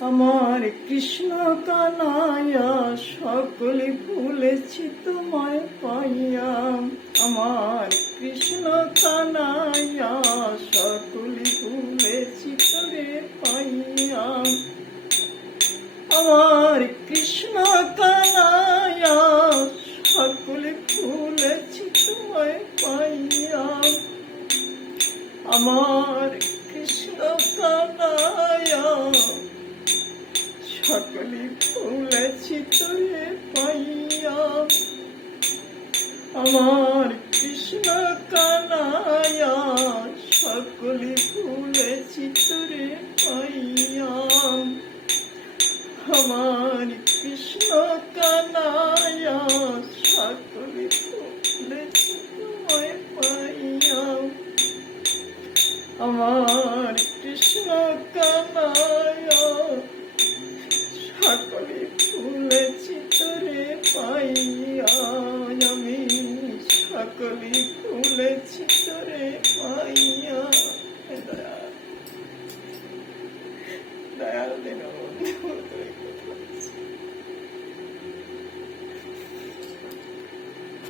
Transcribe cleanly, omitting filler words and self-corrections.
আমার কৃষ্ণ কানাইয়া সকলে ভুলেছি তোমায় পাইয়া। আমার কৃষ্ণ কানাইয়া সকলে ভুলেছি তোরে পাইয়া। আমার কৃষ্ণ কানাইয়া সকলে ভুলেছি তোমায় পাইয়া। আমার কৃষ্ণ কানাইয়া সকলে ভুলেছি তোরে পাইয়া। আমার কৃষ্ণ কানাইয়া সকলে ভুলেছি তোরে পাইয়া। আমার কৃষ্ণ